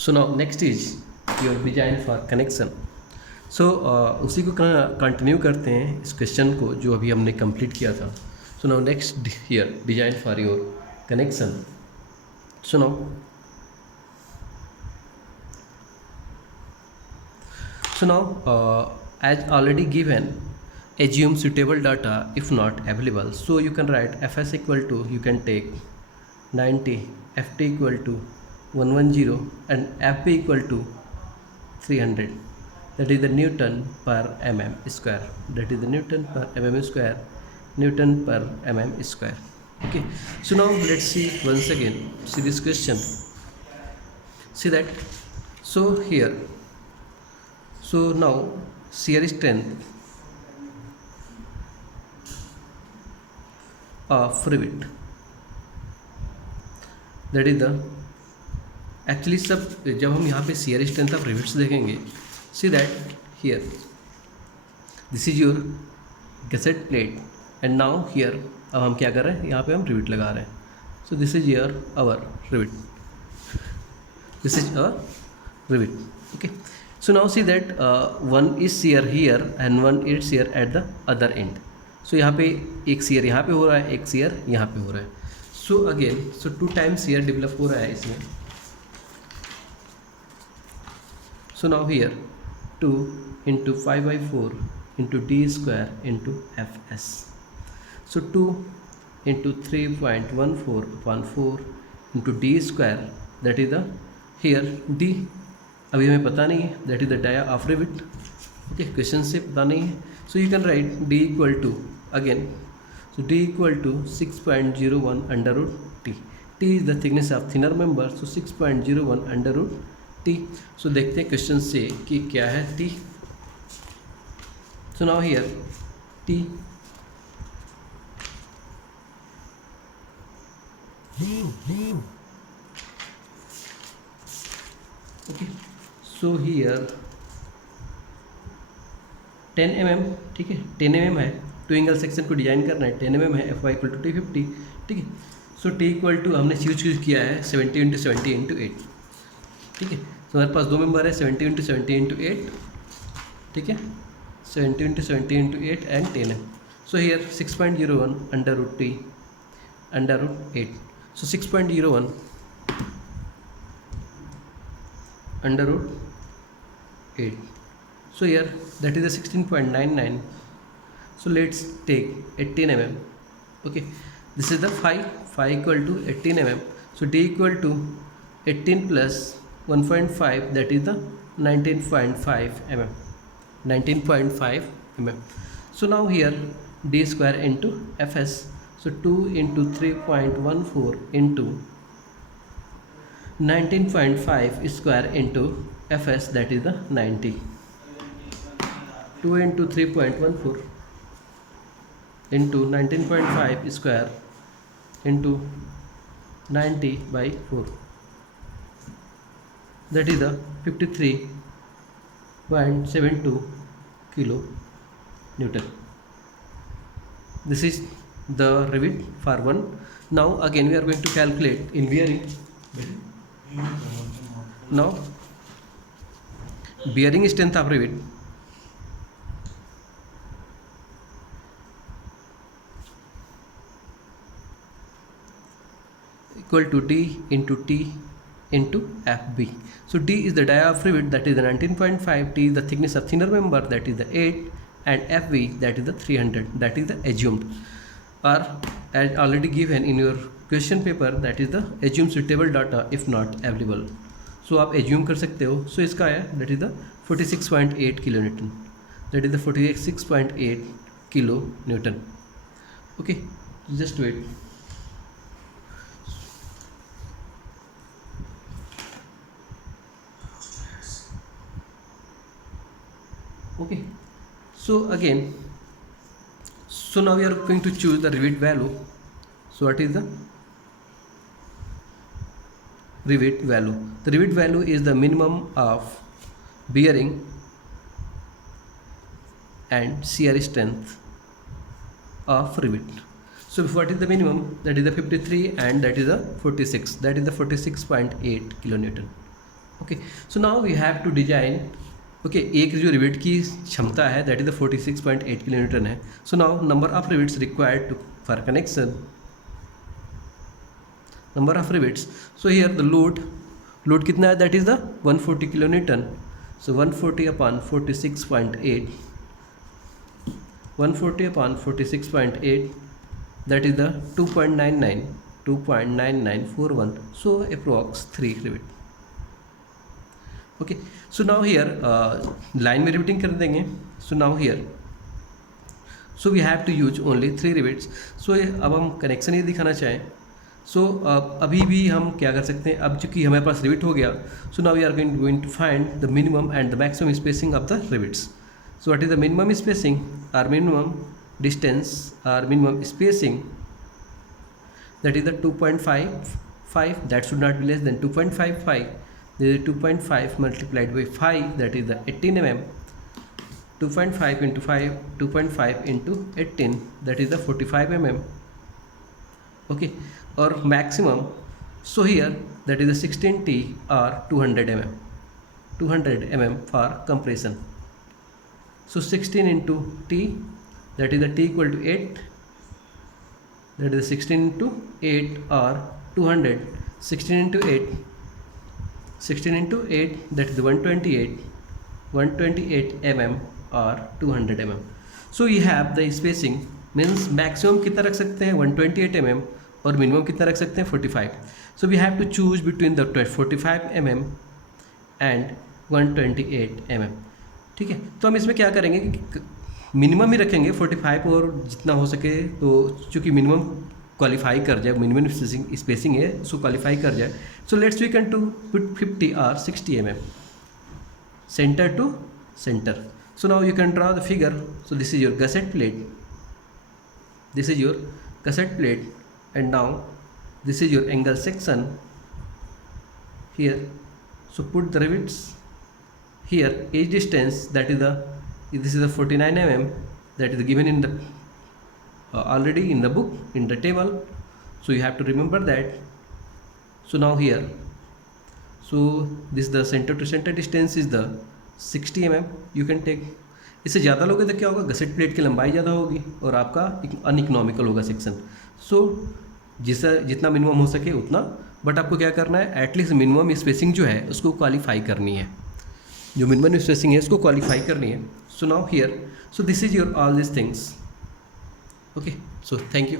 So now next is your design for connection. सो उसी को continue करते हैं इस क्वेश्चन को जो अभी हमने कंप्लीट किया था. So now next here design for your connection. So now as already given, assume suitable data if not available. So you can write fs equal to, you can take 90, ft equal to 110 and fp equal to 300. That is the Newton per mm square. That is the Newton per mm square. Newton per mm square. Okay. So now let's see once again. See this question. See that. So here. So now shear strength of rivet. That is the actually सब जब हम यहाँ पे shear strength of rivets देखेंगे. See that here this is your gusset plate and now here अब हम क्या कर रहे हैं, यहाँ पे हम रिवेट लगा रहे हैं. So this is your our rivet. This is our rivet. Okay. So now see that one is shear here and one is shear at the other end. So यहाँ पे एक shear यहाँ पे हो रहा है, एक shear यहाँ पे हो रहा है. So again so 2 times shear develop हो रहा है इसमें. So now here 2 into 5 by 4 into d square into fs. So 2 into 3.14 upon 4 into d square, that is the here d अभी हमें पता नहीं है, that is the dia of rivet. Okay, question से पता नहीं है. So you can write d equal to again. So d equal to 6.01 under root t. T is the thickness of thinner member. So 6.01 under root T. So देखते हैं question से कि क्या है T. So now here T okay. So here 10 mm. ठीक है, 10 mm है. 2 angle section को डिजाइन करना है. 10 mm है. F Y equal to T50. ठीक है. सो टी इक्वल टू हमने चूज किया है 70 × 70 × 8. ठीक है. तो हमारे पास 2 मेंबर है 70 × 70 × 8. ठीक है, 70 × 70 × 8 एंड 10 है. So here 6.01 under root T under root 8. So 6.01 under root 8. So here that is the 16.99. So let's take 18 mm. Okay, this is the 5 equal to 18 mm. So D equal to 18 plus 1.5, that is the 19.5 mm. 19.5 mm. So now here d square into fs. So 2 into 3.14 into 19.5 square into fs, that is the 90. 2 into 3.14 into 19.5 square into 90 by 4. That is the 53.72 kilo Newton. This is the rivet for one. Now again we are going to calculate in bearing. Now bearing strength of rivet equal to D into T into FB. So D is the dia of rivet, that is the 19.5. T is the thickness of thinner member, that is the 8, and FV, that is the 300. That is the assumed, or as already given in your question paper, that is the assume suitable data if not available. So आप assume कर सकते हो. So इसका है that is the 46.8 kilo Newton. That is the 46.8 kilo Newton. Okay, just wait. Okay, so again, so now we are going to choose the rivet value. So what is the rivet value? The rivet value is the minimum of bearing and shear strength of rivet. So what is the minimum? That is the 53 and that is the 46. That is the 46.8 kilonewton. Okay, so now we have to design, okay, एक जो rivet की क्षमता है that is the 46.8 kilonewton है. सो नाउ number of rivets required to for connection, number of rivets. So here the load कितना है, that is the 140 kilo Newton. So 140 upon 46.8, 140 upon 46.8, that is the 2.9941. So approx 3 rivet. Okay, so now here line में riveting कर देंगे. So now here, so we have to use only 3 rivets. So अब हम connection ये दिखाना चाहें. सो अभी भी हम क्या कर सकते हैं, अब चूंकि हमारे पास रिविट हो गया, so now we are going to find the minimum and the maximum spacing of the rivets. So what is the minimum spacing or minimum distance or minimum spacing, that is the 2.55, that should not be less than 2.55. There is 2.5 multiplied by 5, that is the 18 mm. 2.5 into 5, 2.5 into 18, that is the 45 mm. Okay, or maximum, so here that is the 16T or 200 mm, 200 mm for compression. So 16 into T, that is the T equal to 8, that is 16 into 8 or 200, 16 into 8, 16 into 8, that is 128 mm or 200 mm. So you have the spacing, means maximum कितना रख सकते हैं 128 mm और minimum कितना रख सकते हैं 45. So we have to choose between the 45 mm and 128 mm. ठीक है, तो हम इसमें क्या करेंगे कि मिनिमम ही रखेंगे 45 और जितना हो सके, तो चूँकि मिनिमम क्वालिफाई कर जाए, मिनिमम स्पेसिंग है उसको क्वालिफाई कर जाए. So let's we can to put 50 और 60 mm centre to centre. So now you can draw the figure. So this is your gusset plate, this is your cassette plate, and now this is your angle section here. So put the rivets here. Edge distance, that is the, this is the 49 mm, that is given in the already in the book, in the table, so you have to remember that. So now here, so this the center to center distance is the 60 mm. you can take, इससे ज़्यादा लोगे तो क्या होगा, gusset plate की लंबाई ज़्यादा होगी और आपका अनइकोनॉमिकल होगा सेक्शन. सो जितना मिनिमम हो सके उतना, बट आपको क्या करना है, एटलीस्ट मिनिमम स्पेसिंग जो है उसको क्वालिफाई करनी है, जो मिनिमम स्पेसिंग है उसको क्वालिफाई करनी है. सो now here, so this is your all this things. Okay, so thank you.